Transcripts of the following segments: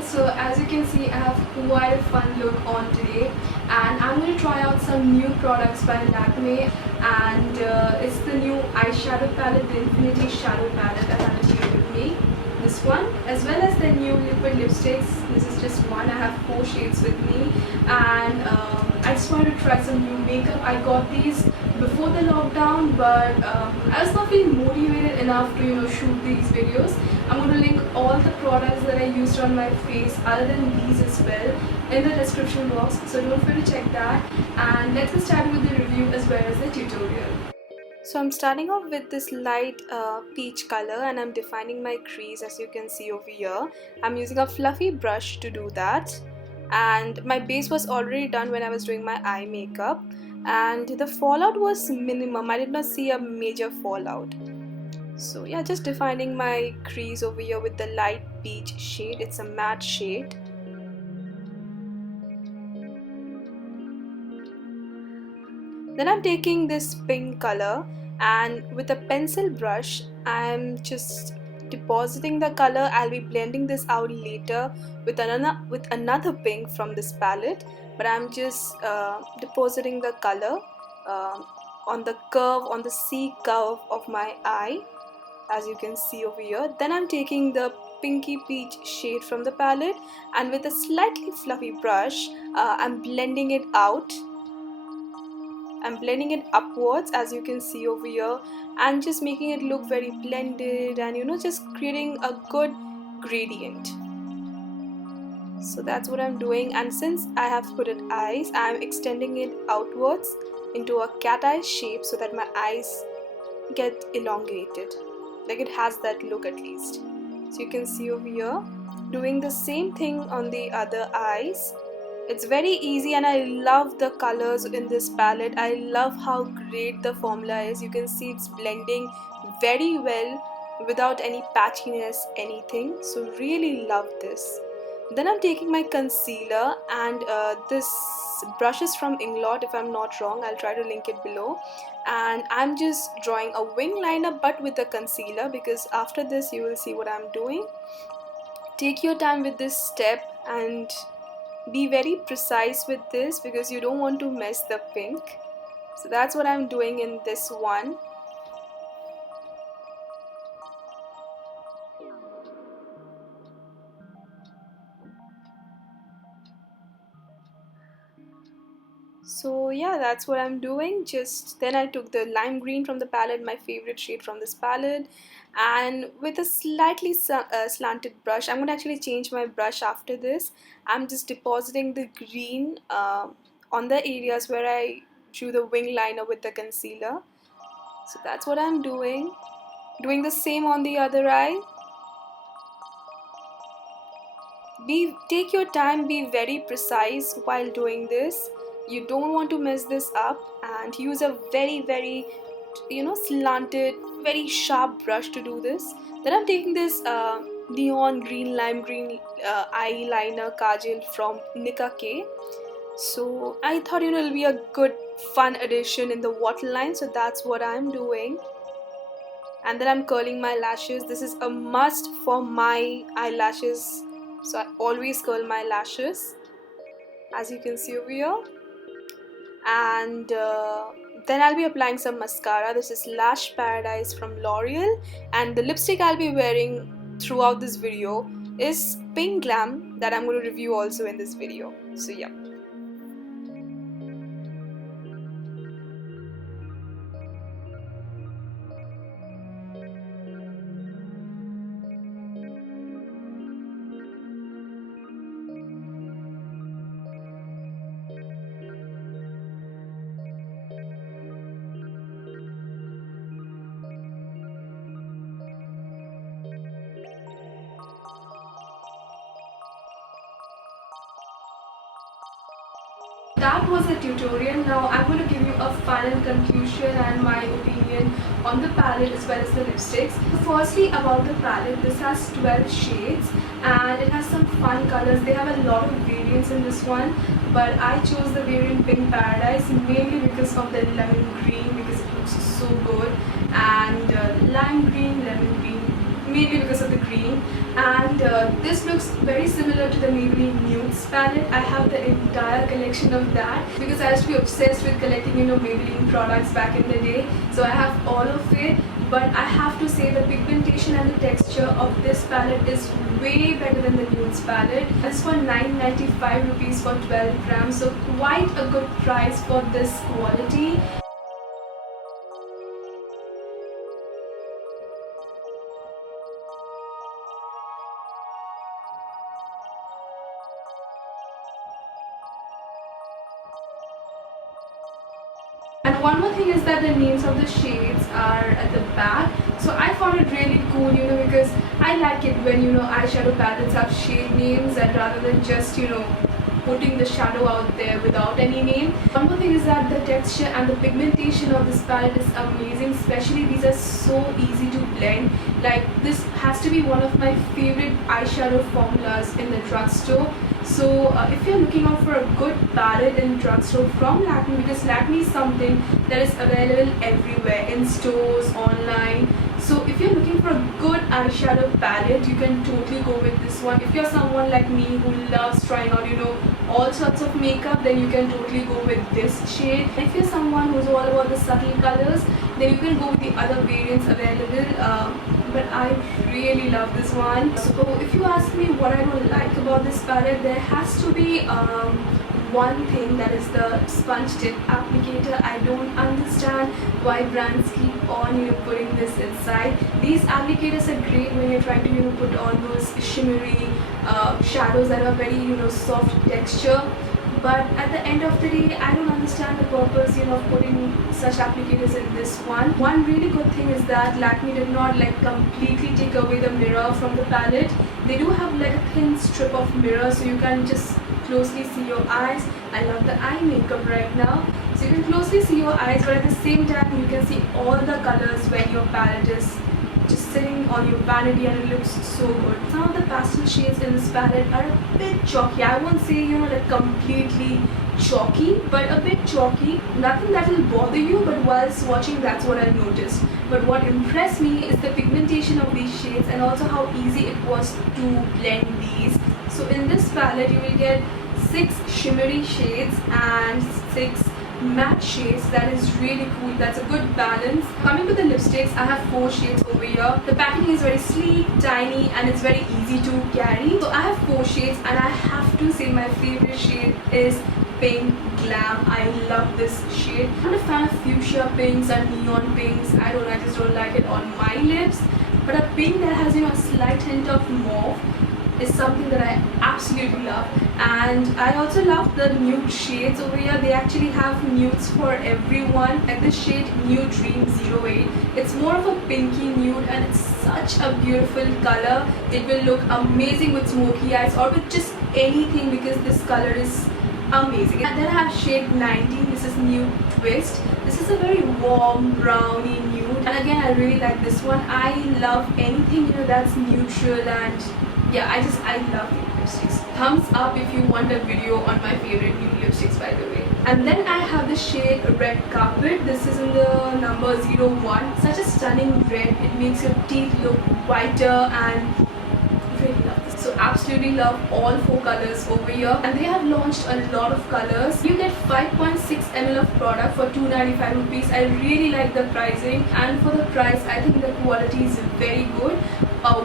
guys, so as you can see I have quite a fun look on today, and I'm going to try out some new products by Lakme, and it's the new eyeshadow palette, the Infinity Shadow Palette. I have it here with me, this one, as well as the new liquid lipsticks. This is just one. I have 4 shades with me, and I just wanted to try some new makeup. I got these before the lockdown, but I was not feeling motivated enough to shoot these videos. I'm going to link all the products that I used on my face other than these as well in the description box, so don't forget to check that, and let's get started with the review as well as the tutorial. So I'm starting off with this light peach color, and I'm defining my crease as you can see over here. I'm using a fluffy brush to do that, and my base was already done when I was doing my eye makeup, and the fallout was minimum. I did not see a major fallout. So yeah, just defining my crease over here with the light peach shade. It's a matte shade. Then I'm taking this pink color, and with a pencil brush I'm just depositing the color. I'll be blending this out later with another pink from this palette, but I'm just depositing the color on the curve, on the C curve of my eye, as you can see over here. Then I'm taking the pinky peach shade from the palette, and with a slightly fluffy brush I'm blending it out. I'm blending it upwards, as you can see over here, and just making it look very blended, and just creating a good gradient. So that's what I'm doing, and since I have hooded eyes, I'm extending it outwards into a cat eye shape so that my eyes get elongated, like it has that look at least. So you can see over here, doing the same thing on the other eyes. It's very easy, and I love the colors in this palette. I love how great the formula is. You can see it's blending very well without any patchiness, anything. So really love this. Then I'm taking my concealer, and this brush is from Inglot if I'm not wrong. I'll try to link it below. And I'm just drawing a wing liner but with the concealer, because after this you will see what I'm doing. Take your time with this step and be very precise with this, because you don't want to mess the pink. So that's what I'm doing in this one. So yeah, that's what I'm doing. Just then I took the lime green from the palette, my favorite shade from this palette, and with a slightly slanted brush, I'm going to actually change my brush after this. I'm just depositing the green on the areas where I drew the wing liner with the concealer. So that's what I'm doing. Doing the same on the other eye. Take your time, be very precise while doing this. You don't want to mess this up, and use a very slanted, very sharp brush to do this. Then I'm taking this neon green, lime green eyeliner kajal from Nika K. So I thought it'll be a good fun addition in the waterline, so that's what I'm doing. And then I'm curling my lashes. This is a must for my eyelashes, so I always curl my lashes, as you can see over here. And then I'll be applying some mascara. This is Lash Paradise from L'Oreal, and the lipstick I'll be wearing throughout this video is Pink Glam, that I'm going to review also in this video. So yeah. That was a tutorial. Now I'm going to give you a final conclusion and my opinion on the palette as well as the lipsticks. Firstly, about the palette, this has 12 shades and it has some fun colors. They have a lot of variants in this one, but I chose the variant Pink Paradise mainly because of the lemon green, because it looks so good, and lime green, lemon green, mainly because of the green. And And this looks very similar to the Maybelline Nudes palette. I have the entire collection of that because I used to be obsessed with collecting, Maybelline products back in the day. So I have all of it. But I have to say the pigmentation and the texture of this palette is way better than the Nudes palette. It's for 995 rupees for 12 grams, so quite a good price for this quality. And one more thing is that the names of the shades are at the back. So I found it really cool, because I like it when, eyeshadow palettes have shade names, and rather than just, putting the shadow out there without any name. One more thing is that the texture and the pigmentation of this palette is amazing, especially these are so easy to blend. Like, this has to be one of my favorite eyeshadow formulas in the drugstore. So if you're looking out for a good palette in drugstore from Lakme, because Lakme is something that is available everywhere, in stores, online. So if you're looking for a good eyeshadow palette, you can totally go with this one. If you're someone like me who loves trying out, all sorts of makeup, then you can totally go with this shade. If you're someone who's all about the subtle colors, then you can go with the other variants available. But I really love this one. So if you ask me what I don't like about this palette, there has to be one thing, that is the sponge tip applicator. I don't understand why brands keep on putting this inside. These applicators are great when you're trying to put on those shimmery shadows that are very soft texture. But at the end of the day, I don't understand the purpose of putting such applicators in this one. One really good thing is that Lakme did not completely take away the mirror from the palette. They do have a thin strip of mirror, so you can just closely see your eyes. I love the eye makeup right now, so you can closely see your eyes, but at the same time you can see all the colors when your palette is just sitting on your vanity, and it looks so good. Some of the pastel shades in this palette are a bit chalky. I won't say completely chalky, but a bit chalky. Nothing that will bother you, but whilst watching, that's what I noticed. But what impressed me is the pigmentation of these shades, and also how easy it was to blend these. So in this palette you will get 6 shimmery shades and 6 matte shades. That is really cool. That's a good balance. Coming to the lipsticks, I have 4 shades over here. The packaging is very sleek, tiny, and it's very easy to carry. So I have 4 shades, and I have to say my favorite shade is Pink Glam. I love this shade. I'm not a fan of fuchsia pinks and neon pinks. I just don't like it on my lips. But a pink that has a slight hint of mauve is something that I absolutely love. And I also love the nude shades over here. They actually have nudes for everyone. Like this shade Nude Dream 08, it's more of a pinky nude, and it's such a beautiful color. It will look amazing with smoky eyes or with just anything, because this color is amazing. And then I have shade 19. This is Nude Twist. This is a very warm browny nude, and again I really like this one. I love anything that's neutral, and yeah, I love nude lipsticks. Thumbs up if you want a video on my favorite nude lipsticks, by the way. And then I have the shade Red Carpet. This is in the number 01. Such a stunning red. It makes your teeth look whiter, and really love this. So absolutely love all 4 colors over here, and they have launched a lot of colors. You get 5.6 ml of product for 295 rupees. I really like the pricing, and for the price I think the quality is very good.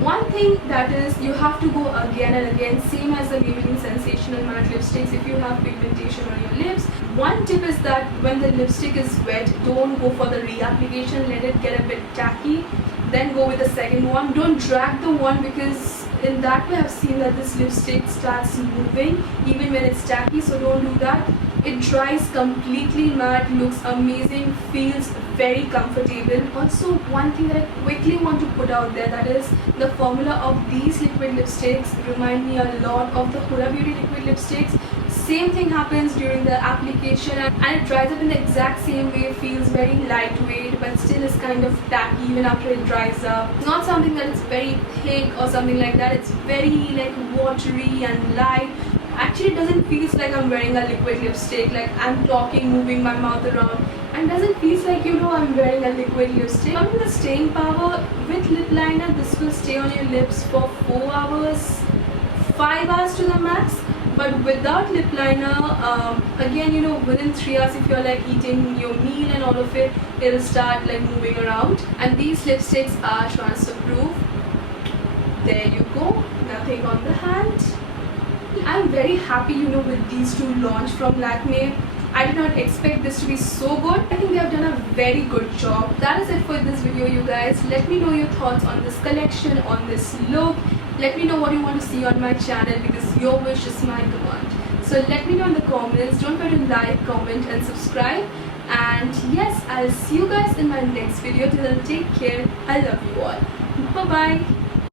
One thing that is, you have to go again and again, same as the Maybelline Sensational Matte Lipsticks if you have pigmentation on your lips. One tip is that when the lipstick is wet, don't go for the reapplication, let it get a bit tacky, then go with the second one. Don't drag the one, because in that way I've seen that this lipstick starts moving even when it's tacky, so don't do that. It dries completely matte, looks amazing, feels very comfortable. Also, one thing that I quickly want to put out there, that is the formula of these liquid lipsticks remind me a lot of the Huda Beauty liquid lipsticks. Same thing happens during the application, and it dries up in the exact same way. It feels very lightweight, but still is kind of tacky even after it dries up. It's not something that is very thick or something like that. It's very watery and light. Actually, it doesn't feel like I'm wearing a liquid lipstick, like I'm talking, moving my mouth around. and doesn't feel like, you know, I'm wearing a liquid lipstick. Coming to the staying power, with lip liner this will stay on your lips for 4 hours, 5 hours to the max. But without lip liner, again, you know, within 3 hours, if you're like eating your meal and all of it, it'll start like moving around. And these lipsticks are transfer proof. There you go, nothing on the hand. I'm very happy, you know, with these two launch from Lakme. I did not expect this to be so good. I think they have done a very good job. That is it for this video, you guys. Let me know your thoughts on this collection, on this look. Let me know what you want to see on my channel, because your wish is my command. So let me know in the comments. Don't forget to like, comment and subscribe. And yes, I'll see you guys in my next video. Till then, take care. I love you all. Bye bye.